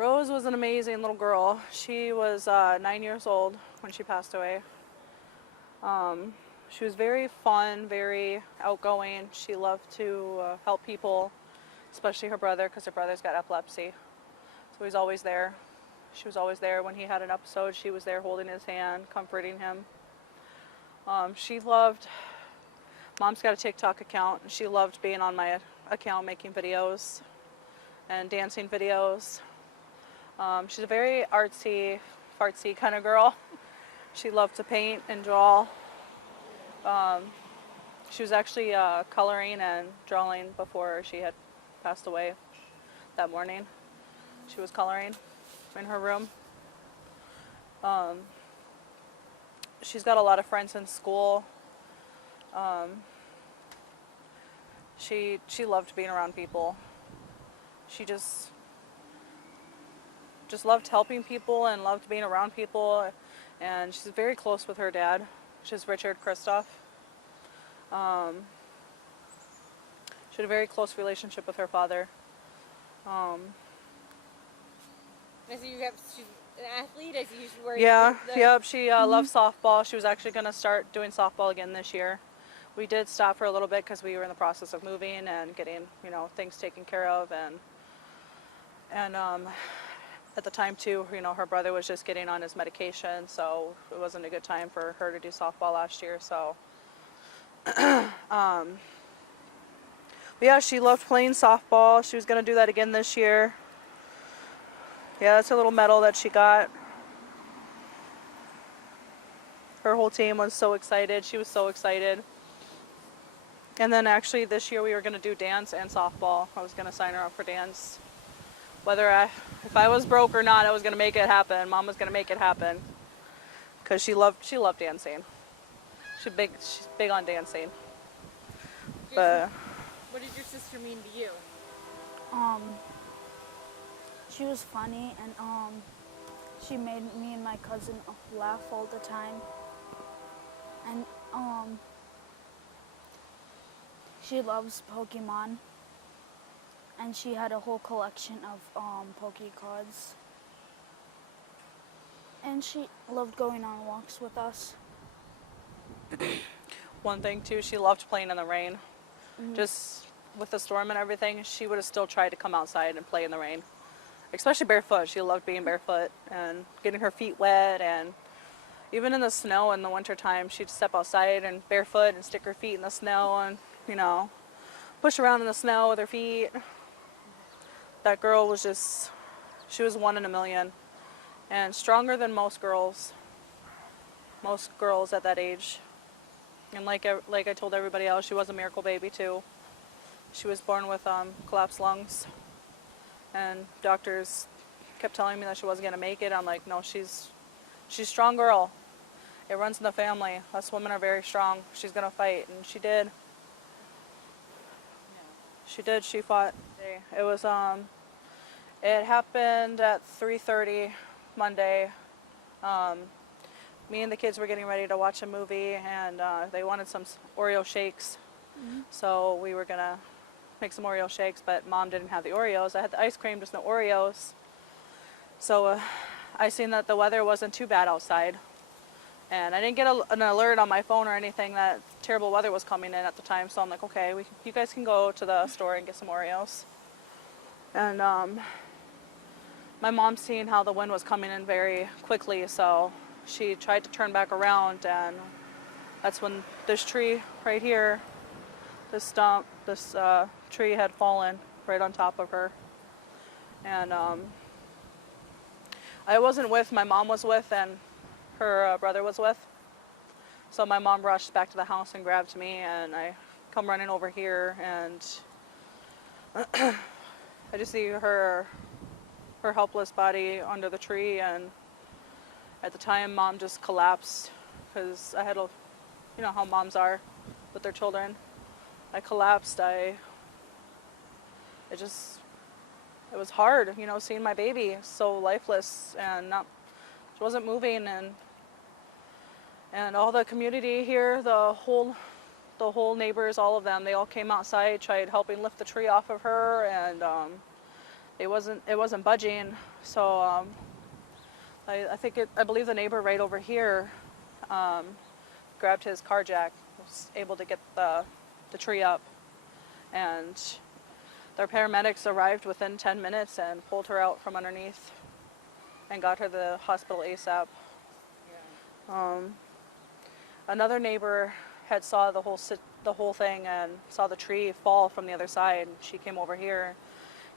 Rose was an amazing little girl. She was 9 years old when she passed away. She was very fun, very outgoing. She loved to help people, especially her brother, because her brother's got epilepsy. So he's always there. She was always there when he had an episode. She was there holding his hand, comforting him. Mom's got a TikTok account, and she loved being on my account making videos and dancing videos. She's a very artsy, fartsy kind of girl. She loved to paint and draw. She was actually coloring and drawing before she had passed away that morning. She was coloring in her room. She's got a lot of friends in school. She loved being around people. She just loved helping people and loved being around people. And she's very close with her dad, which is Richard Kristoff. She had a very close relationship with her father. She's an athlete? She loves softball. She was actually going to start doing softball again this year. We did stop for a little bit because we were in the process of moving and getting, things taken care of, and at the time too, her brother was just getting on his medication, so it wasn't a good time for her to do softball last year. So, yeah, she loved playing softball. She was going to do that again this year. Yeah, that's a little medal that she got. Her whole team was so excited. She was so excited. And then actually this year we were going to do dance and softball. I was going to sign her up for dance. If I was broke or not, I was going to make it happen. Mom was going to make it happen. Because she loved dancing. She's big on dancing. But what did your sister mean to you? She was funny, and she made me and my cousin laugh all the time. And she loves Pokemon, and she had a whole collection of Poke cards. And she loved going on walks with us. one thing too, she loved playing in the rain. Mm-hmm. Just with the storm and everything, she would have still tried to come outside and play in the rain. Especially barefoot. She loved being barefoot and getting her feet wet, and even in the snow in the wintertime, she'd step outside and barefoot and stick her feet in the snow and, push around in the snow with her feet. That girl was she was 1 in a million and stronger than most girls at that age. And like I told everybody else, she was a miracle baby too. She was born with collapsed lungs. And doctors kept telling me that she wasn't going to make it. I'm like, no, she's a strong girl. It runs in the family. Us women are very strong. She's going to fight. And she did. She did. She fought. It was, it happened at 3:30 Monday. Me and the kids were getting ready to watch a movie, and they wanted some Oreo shakes. Mm-hmm. So we were going to make some Oreo shakes, but Mom didn't have the Oreos. I had the ice cream, just no Oreos. So I seen that the weather wasn't too bad outside. And I didn't get an alert on my phone or anything that terrible weather was coming in at the time. So I'm like, okay, you guys can go to the store and get some Oreos. And my mom seen how the wind was coming in very quickly, so she tried to turn back around, and that's when this tree right here, this tree had fallen right on top of her. And I wasn't with, my mom was with, and her brother was with. So my mom rushed back to the house and grabbed me, and I come running over here, and I just see her helpless body under the tree. And at the time, Mom just collapsed, because I had how moms are with their children. I collapsed. It was hard, seeing my baby so lifeless and she wasn't moving, and all the community here, the whole neighbors, all of them, they all came outside, tried helping lift the tree off of her, and it wasn't budging. So I believe the neighbor right over here grabbed his car jack, was able to get the tree up, and their paramedics arrived within 10 minutes and pulled her out from underneath and got her to the hospital ASAP. Another neighbor had saw the whole thing and saw the tree fall from the other side. She came over here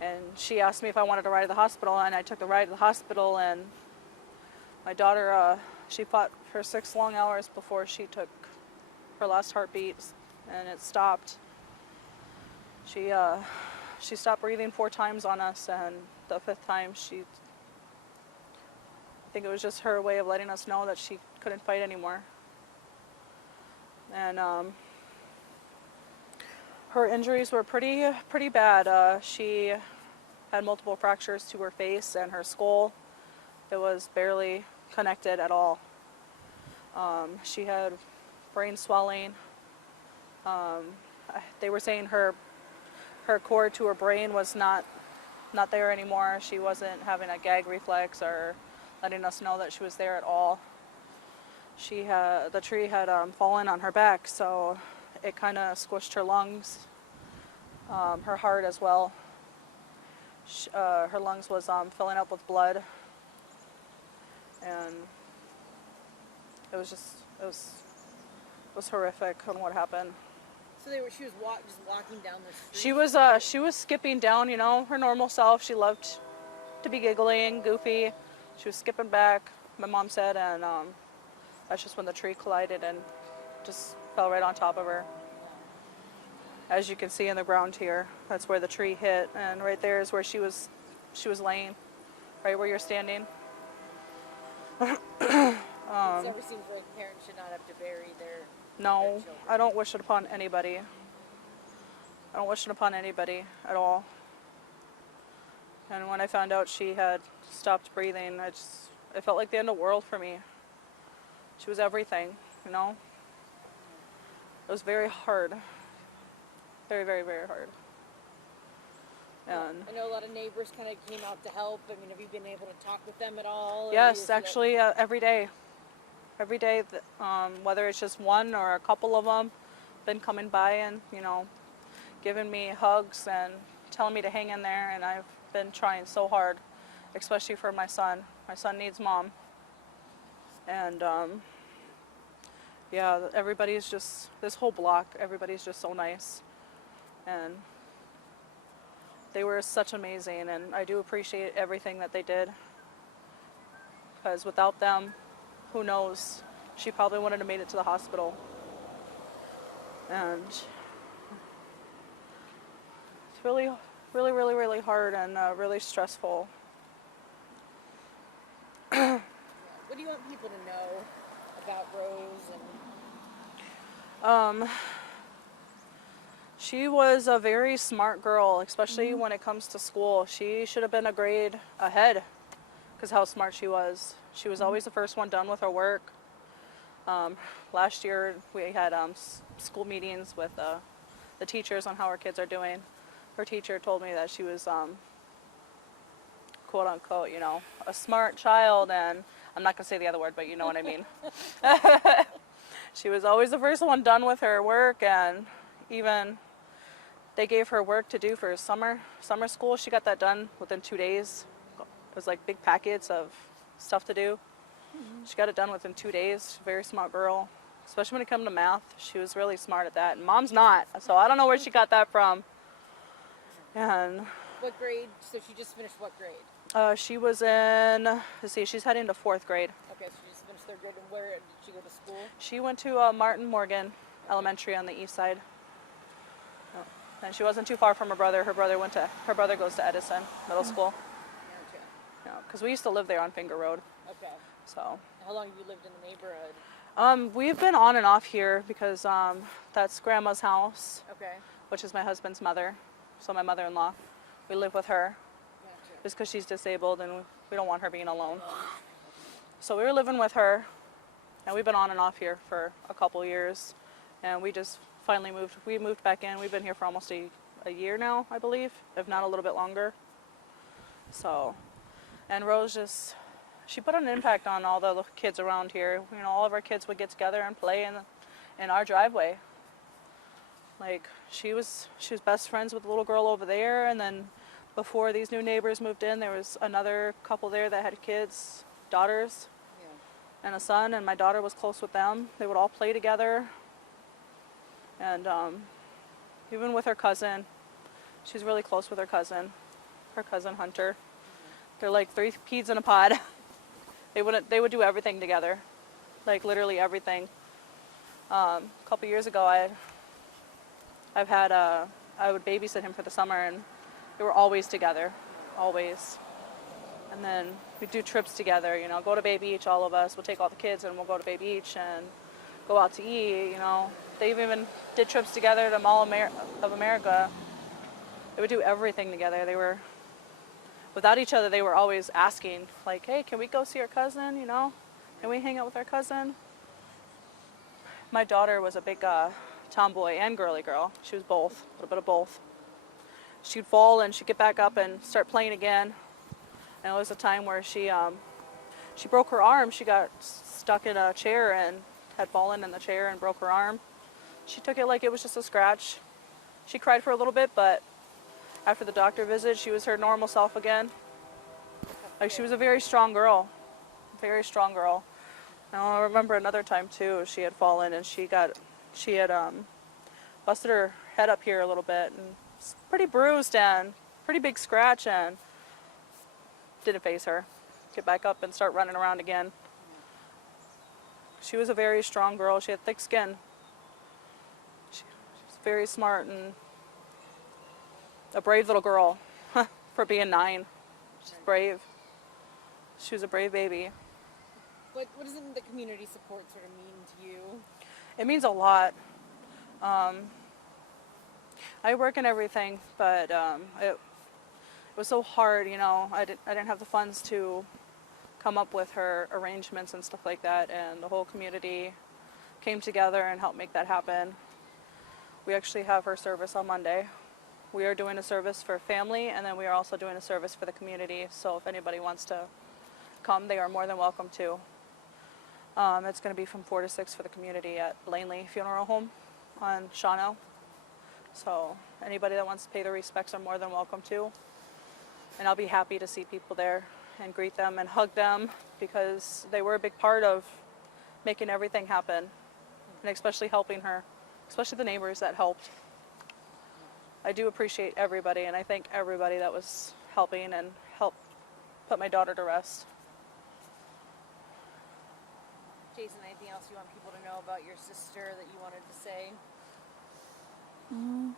and she asked me if I wanted to ride to the hospital, and I took the ride to the hospital, and my daughter, she fought for 6 long hours before she took her last heartbeat, and it stopped. She stopped breathing 4 times on us, and the 5th time I think it was just her way of letting us know that she couldn't fight anymore. And her injuries were pretty bad. She had multiple fractures to her face and her skull. It was barely connected at all. She had brain swelling. They were saying her cord to her brain was not there anymore. She wasn't having a gag reflex or letting us know that she was there at all. The tree had fallen on her back, so it kind of squished her lungs, her heart as well. Her lungs was filling up with blood, and it was horrific on what happened. So she was just walking down the street? She was skipping down, her normal self. She loved to be giggling, goofy. She was skipping back, my mom said, and that's just when the tree collided and just fell right on top of her. As you can see in the ground here, that's where the tree hit, and right there is where she was laying, right where you're standing. It never seems like parents should not have to bury their No, children. I don't wish it upon anybody. I don't wish it upon anybody at all. And when I found out she had stopped breathing, it felt like the end of the world for me. She was everything, It was very hard. Very, very, very hard. And I know a lot of neighbors kind of came out to help. I mean, have you been able to talk with them at all? yes, actually, every day. Every day, whether it's just one or a couple of them, been coming by and, giving me hugs and telling me to hang in there. And I've been trying so hard, especially for my son. My son needs mom. And, yeah, everybody's just, this whole block, everybody's just so nice. And they were such amazing, and I do appreciate everything that they did. Because without them, who knows, she probably wouldn't have made it to the hospital. And it's really, really, really, really hard and really stressful. What do you want people to know about Rose? She was a very smart girl, especially when it comes to school. She should have been a grade ahead because how smart she was. She was always the first one done with her work. Last year we had school meetings with the teachers on how our kids are doing. Her teacher told me that she was quote unquote, a smart child, and I'm not gonna say the other word, but you know what I mean. She was always the first one done with her work, and even they gave her work to do for summer school. She got that done within 2 days. It was like big packets of stuff to do. She got it done within 2 days. Very smart girl, especially when it came to math. She was really smart at that, and Mom's not, so I don't know where she got that from. And What grade? So she just finished what grade? she was in, let's see, she's heading to 4th grade. Okay, so she just finished 3rd grade. And where did she go to school? She went to Martin Morgan Elementary on the east side. And she wasn't too far from her brother. Her brother goes to Edison Middle School. Gotcha. Because we used to live there on Finger Road. Okay. So How long have you lived in the neighborhood? we've been on and off here because that's Grandma's house, Okay. which is my husband's mother. So my mother-in-law. We live with her Gotcha. just because she's disabled and we don't want her being alone. So we were living with her, and we've been on and off here for a couple years. And we just finally moved. We moved back in. We've been here for almost a year now, I believe, if not a little bit longer. So, and Rose just, she put an impact on all the kids around here. You know, all of our kids would get together and play in our driveway. Like, she was best friends with the little girl over there, and then before these new neighbors moved in, there was another couple there that had kids, daughters, and a son, and my daughter was close with them. They would all play together. And even with her cousin, she's really close with her cousin Hunter. They're like 3 peas in a pod. They would do everything together, like literally everything. A couple years ago, I would babysit him for the summer, and they were always together, always. And then we'd do trips together, you know, go to Bay Beach, all of us. We'll take all the kids and we'll go to Bay Beach and go out to eat, you know. They even did trips together to Mall of America. They would do everything together. They were, without each other, they were always asking, like, hey, can we go see our cousin, you know? Can we hang out with our cousin? My daughter was a big tomboy and girly girl. She was both, a little bit of both. She'd fall and she'd get back up and start playing again. And it was a time where she broke her arm. She got stuck in a chair and had fallen in the chair and broke her arm. She took it like it was just a scratch. She cried for a little bit, but after the doctor visit, she was her normal self again. Like, she was a very strong girl, very strong girl. And I remember another time too, she had fallen and she had busted her head up here a little bit, and it's pretty bruised and pretty big scratch, and didn't faze her. Get back up and start running around again. She was a very strong girl. She had thick skin. She was very smart and a brave little girl for being 9. She's brave. She was a brave baby. What does the community support sort of mean to you? It means a lot. I work in everything, but it was so hard, you know. I didn't have the funds to come up with her arrangements and stuff like that, and the whole community came together and helped make that happen. We actually have her service on Monday. We are doing a service for family, and then we are also doing a service for the community, so if anybody wants to come, they are more than welcome to. It's going to be from 4 to 6 for the community at Langley Funeral Home on Shawano. So anybody that wants to pay their respects are more than welcome to. And I'll be happy to see people there and greet them and hug them, because they were a big part of making everything happen, and especially helping her, especially the neighbors that helped. I do appreciate everybody, and I thank everybody that was helping and helped put my daughter to rest. Jason, anything else you want people to know about your sister that you wanted to say? No.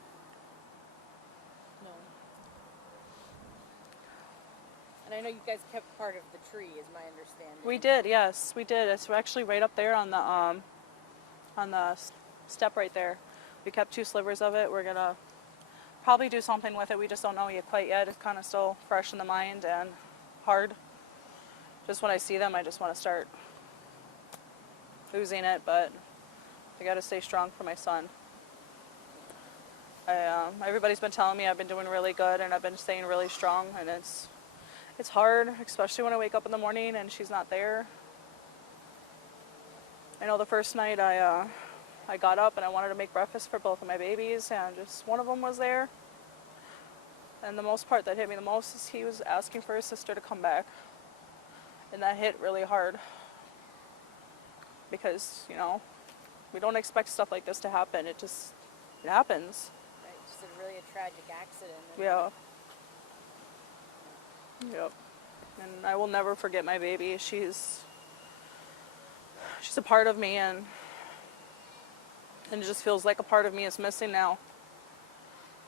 And I know you guys kept part of the tree, is my understanding. We did, yes, we did. It's actually right up there on the step right there. We kept 2 slivers of it. We're gonna probably do something with it. We just don't know quite yet. It's kind of still fresh in the mind and hard. Just when I see them, I just want to start losing it, but I got to stay strong for my son. Everybody's been telling me I've been doing really good, and I've been staying really strong, and it's hard, especially when I wake up in the morning and she's not there. I know the first night I got up and I wanted to make breakfast for both of my babies, and just one of them was there. And the most part that hit me the most is he was asking for his sister to come back. And that hit really hard. Because, you know, we don't expect stuff like this to happen. It happens. Right, just really a tragic accident. Yeah. Yep. And I will never forget my baby. She's a part of me, and it just feels like a part of me is missing now.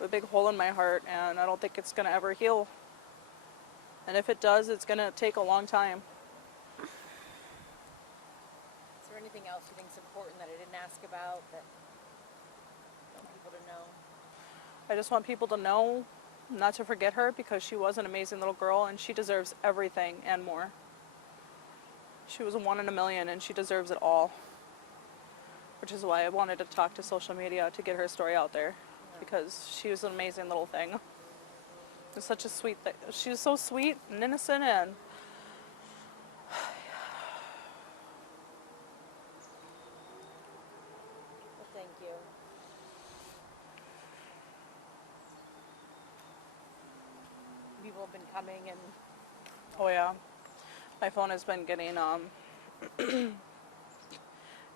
A big hole in my heart, and I don't think it's going to ever heal. And if it does, it's going to take a long time. Is there anything else you think is important that I didn't ask about that you want people to know? I just want people to know not to forget her, because she was an amazing little girl, and she deserves everything and more. She was a 1 in a million, and she deserves it all. Which is why I wanted to talk to social media to get her story out there, because she was an amazing little thing. It's such a sweet thing. She's so sweet and innocent, and Well, thank you. People have been coming and oh yeah, my phone has been getting it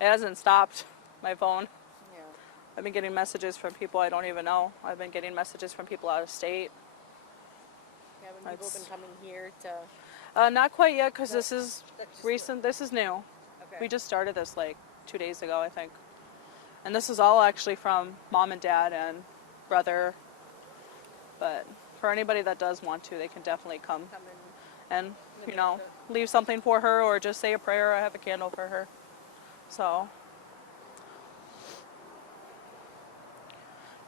hasn't stopped. My phone. yeah. I've been getting messages from people I don't even know. I've been getting messages from people out of state. Yeah, when people have been coming here to. Not quite yet, because this is That's just recent. This is new. Okay. We just started this like 2 days ago, I think. And this is all actually from mom and dad and brother. But for anybody that does want to, they can definitely come come and, Maybe you know, after- leave something for her or just say a prayer. I have a candle for her. So.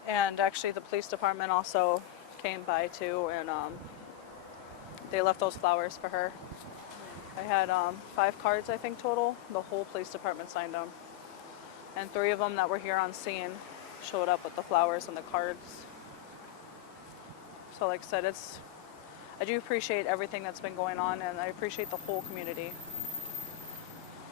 And actually the police department also came by too, and they left those flowers for her. I had 5 cards, I think, total. The whole police department signed them. And 3 of them that were here on scene showed up with the flowers and the cards. So like I said, I do appreciate everything that's been going on, and I appreciate the whole community.